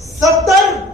70